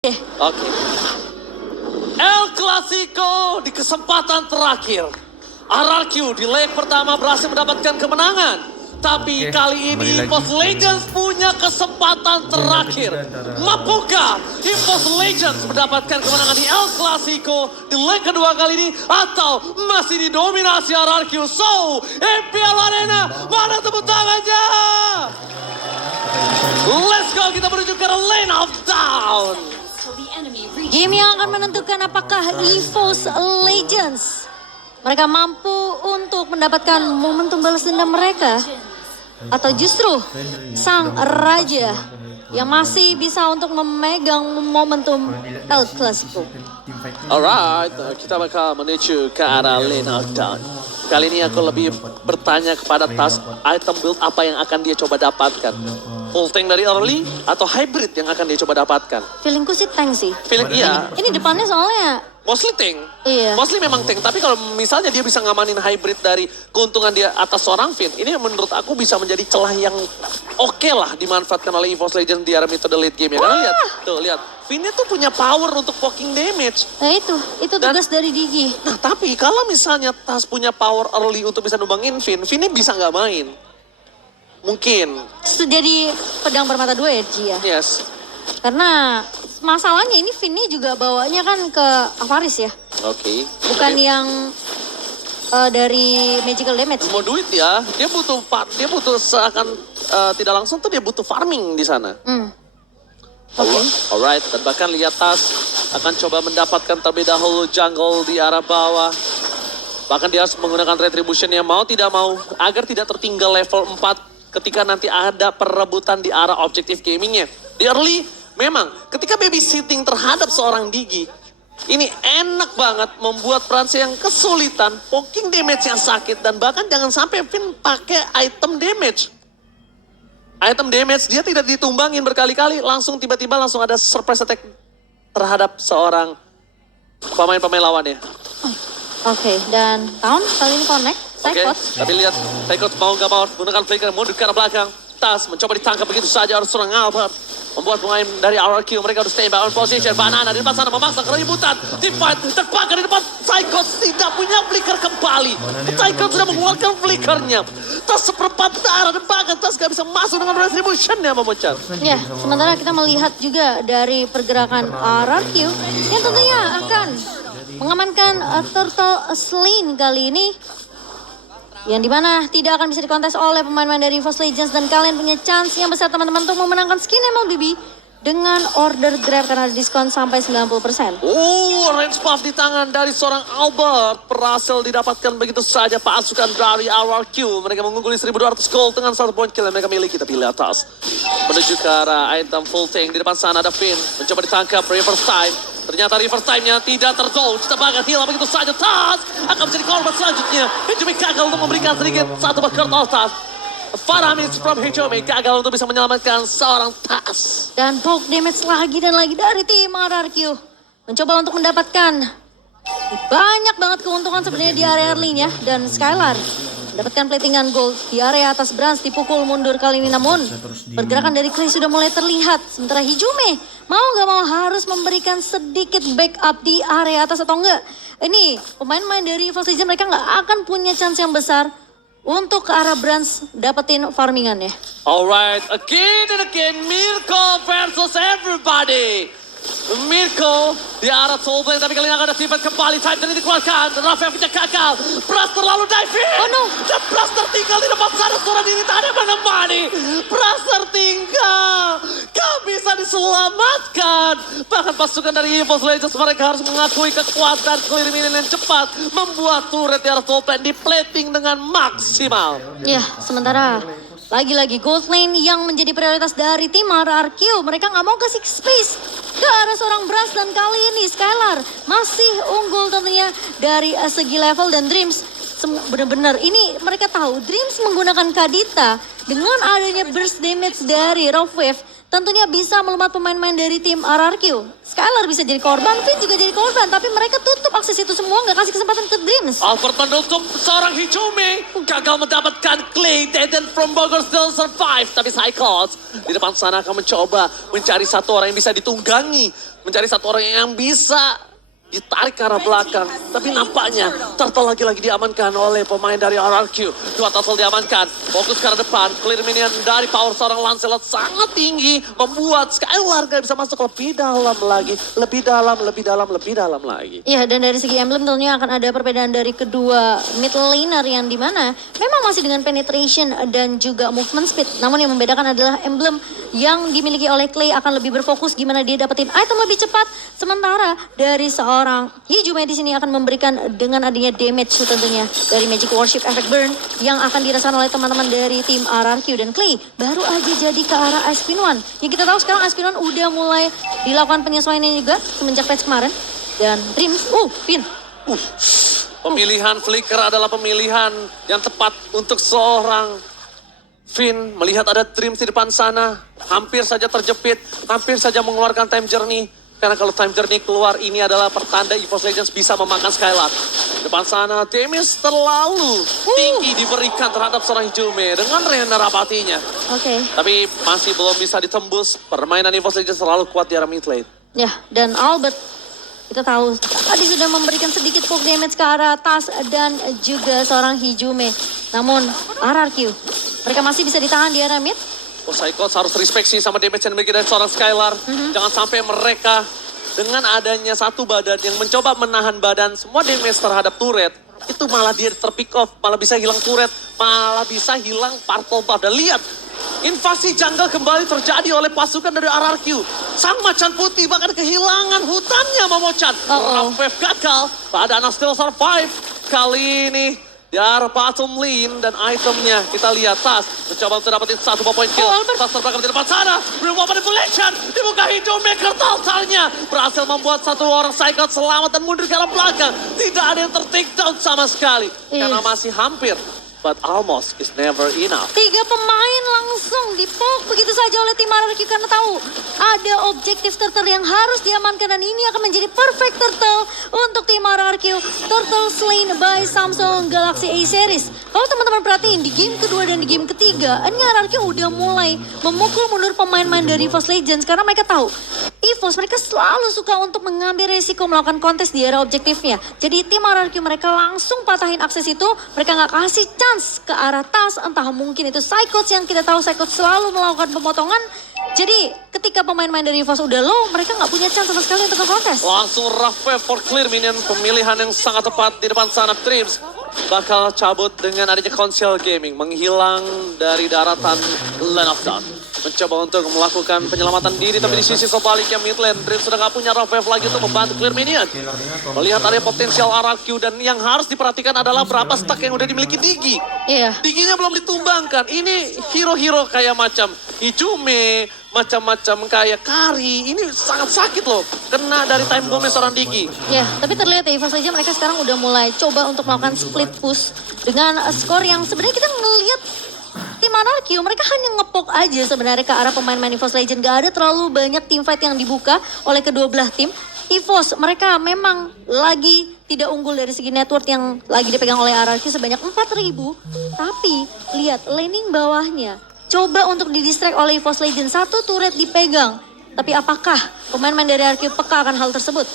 Oke. El Clasico di kesempatan terakhir. RRQ di leg pertama berhasil mendapatkan kemenangan. Tapi kali ini EVOS Legends punya kesempatan terakhir. Mampukah EVOS Legends mendapatkan kemenangan di El Clasico di leg kedua kali ini? Atau masih didominasi RRQ? So, MPL Arena, mana tepuk tangannya? Let's go, kita menuju ke Lane of Down. Game yang akan menentukan apakah EVOS Legends mereka mampu untuk mendapatkan momentum balas dendam mereka atau justru sang raja yang masih bisa untuk memegang momentum El Clasico. Alright, kita bakal menuju ke arah Lane of Down. Kali ini aku lebih bertanya kepada Tas item build apa yang akan dia coba dapatkan. Full tank dari early atau hybrid yang akan dia coba dapatkan? Feelingku sih tank sih. Feeling iya. Ini depannya soalnya Mostly tank. Iya. Mostly memang tank. Tapi kalau misalnya dia bisa ngamanin hybrid dari keuntungan dia atas seorang Finn. Ini menurut aku bisa menjadi celah yang oke lah dimanfaatkan oleh EVOS Legends di area metode late game ya. Karena lihat, tuh lihat. Finnnya tuh punya power untuk poking damage. Nah itu tugas dari Digi. Nah tapi kalau misalnya Tas punya power early untuk bisa numbangin Finn, Finnnya bisa nggak main. Mungkin. Itu jadi pedang bermata dua ya Ji ya. Yes. Karena masalahnya ini Finny juga bawanya kan ke Avaris ya. Oke. Bukan yang dari magical damage. Mau duit ya, dia butuh seakan tidak langsung tuh dia butuh farming di sana. Oke. Alright, dan bahkan lihat Tas akan coba mendapatkan terlebih dahulu jungle di arah bawah. Bahkan dia harus menggunakan retribution yang mau tidak mau agar tidak tertinggal level 4 ketika nanti ada perebutan di arah objektif gamingnya. Di early, memang ketika babysitting terhadap seorang Digi, ini enak banget membuat Prancis yang kesulitan, poking damage yang sakit, dan bahkan jangan sampai Finn pakai item damage. Item damage dia tidak ditumbangin berkali-kali, langsung tiba-tiba langsung ada surprise attack terhadap seorang pemain-pemain lawannya. Oke, dan Town kali ini connect. Oke, tapi lihat Psychot mau gak mau menggunakan flicker mundur ke arah belakang. Tas mencoba ditangkap begitu saja oleh seorang Albert. Membuat pemain dari RRQ mereka harus stay by on position. Banana di depan sana memaksa keributan. Tim fight terbakar di depan. Psychot tidak punya flicker kembali. Psychot sudah mengeluarkan flickernya. Tas seperempat darah dan bahkan Tas gak bisa masuk dengan retribution-nya memucat. Ya, sementara kita melihat juga dari pergerakan RRQ yang tentunya akan mengamankan Turtle Slain kali ini. Yang dimana tidak akan bisa dikontes oleh pemain-pemain dari EVOS Legends. Dan kalian punya chance yang besar teman-teman untuk memenangkan skin MLBB dengan order grab karena ada diskon sampai 90%. Range buff di tangan dari seorang Albert. Berhasil didapatkan begitu saja pasukan dari RRQ. Mereka mengungguli 1200 gold dengan 1 point kill yang mereka miliki. Tapi lihat Tas menuju ke arah item full tank. Di depan sana ada Finn. Mencoba ditangkap reverse time. Ternyata reverse time-nya tidak terdodge. Tebakan hilang begitu saja. Tas akan menjadi korban selanjutnya. Hijumi gagal untuk memberikan sedikit satu bakar Tas. Faramis from Hijumi gagal untuk bisa menyelamatkan seorang Tas. Dan poke damage lagi dan lagi dari tim RRQ. Mencoba untuk mendapatkan banyak banget keuntungan sebenarnya di area early-nya. Dan Skylar mendapatkan platingan gold di area atas. Brans dipukul mundur kali ini, namun pergerakan dari Chris sudah mulai terlihat. Sementara Hijumi mau gak mau harus memberikan sedikit backup di area atas atau enggak. Ini pemain-pemain dari EVOS Legends mereka gak akan punya chance yang besar untuk ke arah Brans dapetin farmingannya. Alright, again and again, Mirko versus everybody. Mirko di arah soulblade, tapi kali ini akan ada defense kembali. Time dari dikeluarkan, dan Rafael punya gagal. Bras terlalu diving. Oh no. Dan Bras tertinggal di depan sana, seorang diri tak ada menemani. Bras tertinggal, gak bisa diselamatkan. Bahkan pasukan dari EVOS Legends mereka harus mengakui kekuatan clear minion yang cepat. Membuat turret di arah soulblade di plating dengan maksimal. Ya, sementara lagi-lagi gold lane yang menjadi prioritas dari tim RRQ. Mereka nggak mau kasih space ke arah seorang Brans. Dan kali ini Skylar masih unggul tentunya dari segi level. Dan Dreams benar-benar ini mereka tahu Dreams menggunakan Kadita dengan adanya burst damage dari Rough Wave. tentunya bisa melumat pemain-pemain dari tim RRQ. Skylar bisa jadi korban, Finn juga jadi korban, tapi mereka tutup akses itu semua, nggak kasih kesempatan ke Dreams. Albert menutup seorang Hijume. Gagal mendapatkan Clay. Deden from Bogor still survive. Tapi Cyclops di depan sana akan mencoba mencari satu orang yang bisa ditunggangi. Mencari satu orang yang bisa ditarik ke arah belakang. Tapi nampaknya Turtle lagi-lagi diamankan oleh pemain dari RRQ. Dua Turtle diamankan. Fokus ke arah depan. Clear minion dari power seorang Lancelot sangat tinggi. Membuat Skylar gak bisa masuk lebih dalam lagi. Lebih dalam lagi. Ya, dan dari segi emblem tentunya akan ada perbedaan dari kedua mid laner yang dimana memang masih dengan penetration dan juga movement speed. Namun yang membedakan adalah emblem yang dimiliki oleh Clay akan lebih berfokus gimana dia dapetin item lebih cepat. Sementara dari seorang Hijume di sini akan memberikan dengan adanya damage tentunya dari Magic Worship Effect Burn yang akan dirasakan oleh teman-teman dari tim RRQ. Dan Clay baru aja jadi ke arah Ice Queen One. Ya kita tahu sekarang Ice Queen One udah mulai dilakukan penyesuaiannya juga semenjak patch kemarin. Dan Dreams, Finn. Pemilihan Flicker adalah pemilihan yang tepat untuk seorang Finn. Melihat ada Dreams di depan sana, hampir saja terjepit, hampir saja mengeluarkan Time Journey. Karena kalau Time Journey keluar, ini adalah pertanda EVOS Legends bisa memakan Skylar. Depan sana, damage terlalu tinggi diberikan terhadap seorang Hijume dengan regenerasinya. Oke. Tapi masih belum bisa ditembus. Permainan EVOS Legends terlalu kuat di arah mid lane. Ya, dan Albert kita tahu tadi sudah memberikan sedikit poke damage ke arah Tas dan juga seorang Hijume. Namun RRQ, mereka masih bisa ditahan di arah mid. Cyclops harus respect sih sama damage yang dimiliki dari seorang Skylar. Jangan sampai mereka dengan adanya satu badan yang mencoba menahan badan semua damage terhadap turret. Itu malah dia terpick off, malah bisa hilang turret, malah bisa hilang purple buff. Dan lihat, invasi jungle kembali terjadi oleh pasukan dari RRQ. Sang macan putih bahkan kehilangan hutannya Momochan. Wave gagal, Padana still survive. Kali ini di arah bottom lane dan itemnya kita lihat Tas mencoba untuk dapetin satu point kill. Tas terbakar di depan sana. Reward manipulation dibuka hijau maker totalnya. Berhasil membuat satu orang Cyclops selamat dan mundur ke arah belakang. Tidak ada yang ter-take down sama sekali. Karena masih hampir. But almost is never enough. 3 pemain langsung dipok begitu saja oleh tim RRQ karena tahu ada objektif turtle yang harus diamankan dan ini akan menjadi perfect turtle untuk tim RRQ. Turtle slain by Samsung Galaxy A Series. Kalau teman-teman perhatiin di game kedua dan di game ketiga, ini RRQ udah mulai memukul mundur pemain-pemain dari EVOS Legends karena mereka tahu EVOS mereka selalu suka untuk mengambil resiko melakukan kontes di area objektifnya. Jadi tim RRQ mereka langsung patahin akses itu, mereka nggak kasih chance ke arah Tas, entah mungkin itu Cyclops yang kita tahu Cyclops selalu melakukan pemotongan. Jadi ketika pemain-pemain dari EVOS udah low, mereka nggak punya chance sama sekali untuk kontes. Langsung rough wave for clear minion, pemilihan yang sangat tepat di depan sana. Dreams bakal cabut dengan adanya Console Gaming, menghilang dari daratan Land of Dawn. Mencoba untuk melakukan penyelamatan diri, tapi di sisi sebaliknya mid lane, Dreams sudah gak punya rough wave lagi untuk membantu clear minion. Melihat area potensial RRQ dan yang harus diperhatikan adalah berapa stack yang udah dimiliki Digi. Iya. Diginya belum ditumbangkan. Ini hero-hero kayak macam Hijume, macam-macam kayak Kari. Ini sangat sakit loh, kena dari time bomb seorang Digi. Ya, tapi terlihat ya EVOS saja mereka sekarang udah mulai coba untuk melakukan split push dengan skor yang sebenarnya kita ngelihat tim RRQ mereka hanya ngepok aja sebenarnya ke arah pemain-pemain EVOS Legend. Gak ada terlalu banyak team fight yang dibuka oleh kedua belah tim. EVOS mereka memang lagi tidak unggul dari segi network yang lagi dipegang oleh RRQ sebanyak 4.000. Tapi lihat laning bawahnya. Coba untuk didistract oleh EVOS Legend. Satu turret dipegang. Tapi apakah pemain-pemain dari RRQ peka akan hal tersebut?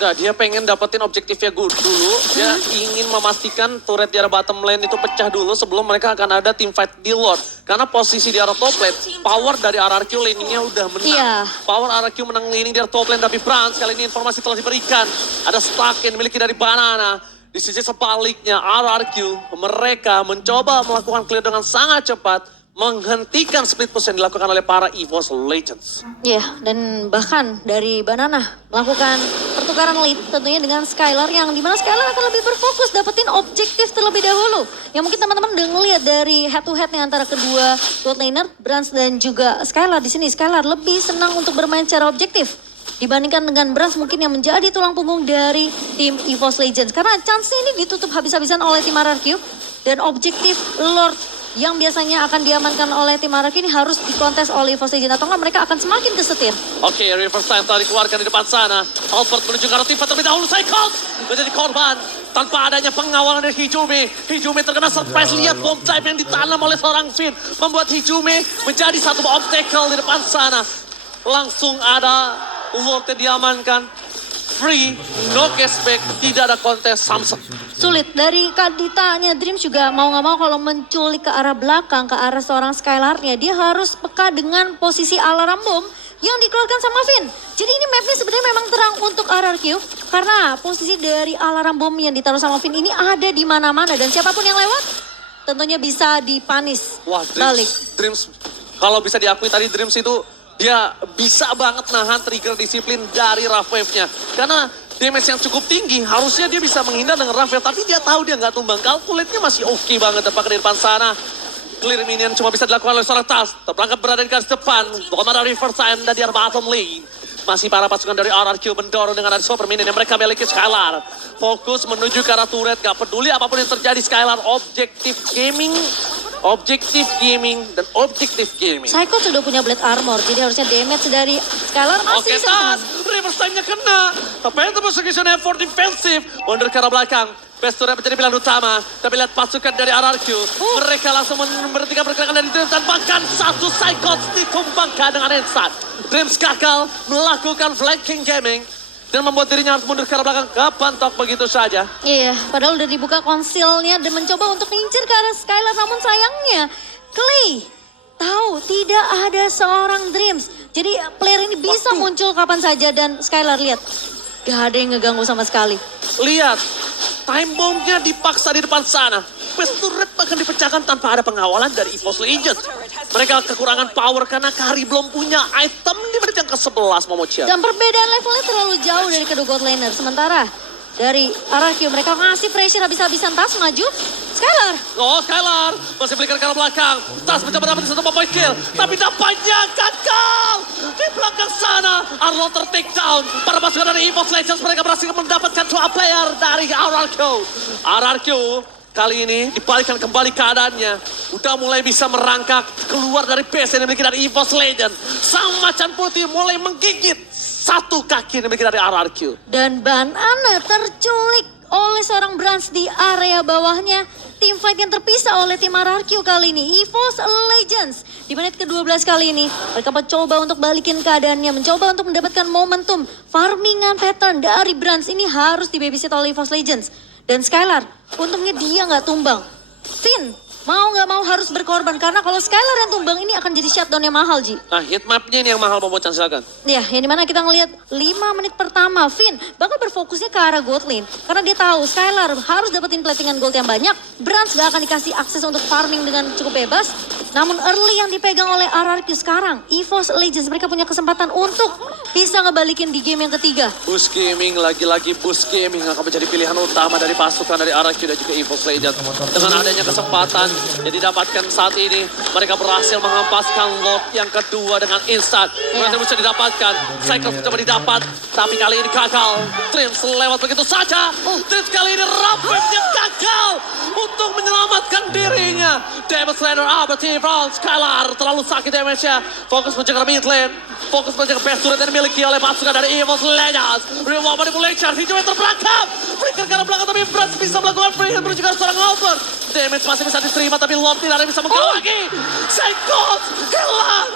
Enggak, dia pengen dapetin objektifnya dulu. Dia ingin memastikan turret di arah bottom lane itu pecah dulu sebelum mereka akan ada team fight di Lord. Karena posisi di arah top lane, power dari RRQ laningnya udah menang. Iya. Power RRQ menang laning di arah top lane, tapi Franz kali ini informasi telah diberikan. Ada stack yang dimiliki dari Banana. Di sisi sebaliknya RRQ, mereka mencoba melakukan clear dengan sangat cepat. Menghentikan split push yang dilakukan oleh para EVOS Legends. Ya, dan bahkan dari Banana melakukan pertukaran lead tentunya dengan Skylar yang dimana Skylar akan lebih berfokus dapetin objektif terlebih dahulu. Yang mungkin teman-teman udah ngeliat dari head to headnya antara kedua bot laner, Brans dan juga Skylar. Di sini Skylar lebih senang untuk bermain secara objektif dibandingkan dengan Brans mungkin yang menjadi tulang punggung dari tim EVOS Legends. Karena chance ini ditutup habis-habisan oleh tim RRQ dan objektif Lord yang biasanya akan diamankan oleh tim RRQ ini harus dikontes oleh EVOS Legends. Atau enggak mereka akan semakin kesetir. Oke, reverse time telah dikeluarkan di depan sana. Albert menuju ke arah Tifa terlebih dahulu. Cyclops menjadi korban tanpa adanya pengawalan dari Hijumi. Hijumi terkena surprise. Lihat bomb type yang ditanam oleh seorang Finn. Membuat Hijumi menjadi satu obstacle di depan sana. Langsung ada Lord yang diamankan. Free, no cashback, tidak ada kontes Samsung. Sulit. Dari Kaditanya Dreams juga mau nggak mau kalau menculik ke arah belakang, ke arah seorang Skylar-nya, dia harus peka dengan posisi alarm bom yang dikeluarkan sama Finn. Jadi ini mapnya sebenarnya memang terang untuk RRQ. Karena posisi dari alarm bom yang ditaruh sama Finn ini ada di mana-mana. Dan siapapun yang lewat tentunya bisa dipanis Wah, balik. Dreams, kalau bisa diakui tadi Dreams itu dia bisa banget nahan trigger disiplin dari Rough Wave-nya. Karena damage yang cukup tinggi, harusnya dia bisa menghindar dengan Rough Wave. Tapi dia tahu dia nggak tumbang. Calculate-nya masih oke banget tepat di depan sana. Clear minion cuma bisa dilakukan oleh seorang Tas. Terperangkap berada di garis depan. Bagaimana ada reverse time dan di arah bottom lane. Masih para pasukan dari RRQ mendorong dengan ada super minion yang mereka miliki. Skylar fokus menuju ke arah turret. Gak peduli apapun yang terjadi. Skylar objektif gaming. Objektif gaming dan objektif gaming. Psycho sudah punya blade armor, jadi harusnya damage dari Skylar masih Oke, bisa Tas. tahan. Reverse time-nya kena. Tapi itu position effort defensif. Mundur ke arah belakang. Pesturnya menjadi pilihan utama. Tapi lihat pasukan dari RRQ. Mereka langsung memberhentikan pergerakan dari Dreams. Dan bahkan satu Psychots ditumbangkan dengan instant. Dreams gagal melakukan flanking gaming. Dan membuat dirinya harus mundur ke arah belakang. Kepantok begitu saja. Iya, padahal udah dibuka konsilnya dan mencoba untuk mengincar ke arah Skylar. Namun sayangnya, Clay tahu tidak ada seorang Dreams. Jadi player ini bisa muncul kapan saja dan Skylar lihat. Gak ada yang ngeganggu sama sekali. Lihat, time bomb-nya dipaksa di depan sana. Turret bahkan dipecahkan tanpa ada pengawalan dari EVOS Legends. Mereka kekurangan power karena Kari belum punya item di menit yang ke-11 Momocha. Dan perbedaan levelnya terlalu jauh dari kedua god laner. Sementara dari RRQ mereka ngasih pressure habis-habisan. Tas maju. Skylar. Oh, Skylar masih flicker ke arah belakang. Tas mencoba dapat satu point kill. Tapi dapatnya gagal. Di belakang sana, Arlo ter-take down. Para pasukan dari EVOS Legends mereka berhasil mendapatkan 2 player dari RRQ. RRQ kali ini dibalikkan kembali keadaannya. Udah mulai bisa merangkak keluar dari base yang dimiliki dari EVOS Legends. Sang macan putih mulai menggigit satu kaki yang dimiliki dari RRQ. Dan Banana terculik oleh seorang Branch di area bawahnya. Tim fight yang terpisah oleh tim RRQ kali ini. EVOS Legends. Di menit ke-12 kali ini. Mereka mencoba untuk balikin keadaannya. Mencoba untuk mendapatkan momentum. Farmingan pattern dari Branch ini harus dibabysit oleh EVOS Legends. Dan Skylar, untungnya dia nggak tumbang. Finn, mau nggak mau harus berkorban. Karena kalau Skylar yang tumbang ini akan jadi shutdown yang mahal, Ji. Nah, hit mapnya ini yang mahal Momocan, silakan. Ya, yang dimana kita ngelihat 5 menit pertama, Finn bakal berfokusnya ke arah gold lane. Karena dia tahu Skylar harus dapetin platingan gold yang banyak. Branch gak akan dikasih akses untuk farming dengan cukup bebas. Namun early yang dipegang oleh RRQ sekarang, EVOS Legends mereka punya kesempatan untuk bisa ngebalikin di game yang ketiga. Boost Gaming, lagi-lagi Boost Gaming akan menjadi pilihan utama dari pasukan dari RRQ dan juga EVOS Legends. Dengan adanya kesempatan yang didapatkan saat ini, mereka berhasil menghempaskan Lord yang kedua dengan instan. Mereka bisa didapatkan, Cyclops mencoba didapat, tapi kali ini gagal. Dreams lewat begitu saja. Dreams kali ini Rampage-nya gagal untuk menyelamatkan dirinya. Damage Lander Abati from Skylar terlalu sakit damage-nya. Fokus menjaga mid lane, fokus menjaga best turret yang dimiliki oleh pasukan dari EVOS Legends. Remote manipulation, hijau yang terperangkap. Flicker ke arah belakang tapi Branch bisa melakukan free hit menuju ke seorang Albert. Damage masih bisa diterima tapi Lord tidak ada yang bisa menghalangi. Cyclops hilang,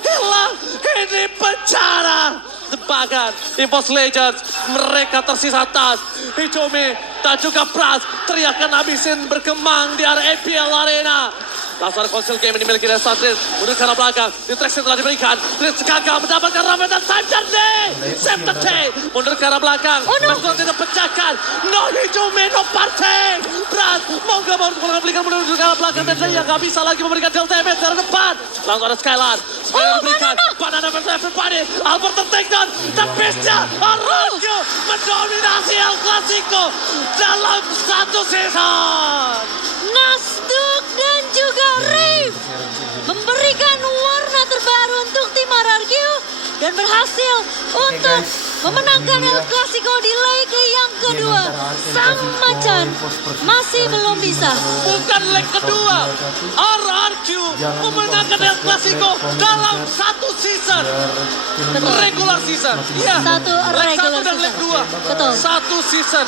hilang. Ini bencana. Bahkan EVOS Legends mereka tersisa Tas, Hijome dan juga Branch. Teriakan habisin berkembang di area APL Arena. Langsung ada konsil game yang dimiliki dari Sandrin. Mundur ke arah belakang. Distraksi telah diberikan. Blitz gagal mendapatkan Raven dan Save the day. Mundur ke arah belakang. Pasukan tidak pecahkan. No Hijome, no party. Branch mau gak mau berikan mundur ke arah belakang. Dan dia gak bisa lagi memberikan deal damage dari depan. Langsung ada Skylar. Skylar diberikan. Banana versus everybody. Albert ter-take down. Dan base-nya RRQ mendominasi El Clasico dalam satu season. Nasduk dan juga Rave memberikan warna terbaru untuk tim RRQ dan berhasil untuk memenangkan El Clasico di leg yang kedua. Sang macan masih belum bisa. Bukan leg kedua. RRQ memenangkan El Clasico dalam satu season. Betul. Regular season. Iya. Satu Leg regular 1 dan leg season. 2. Betul. Satu season.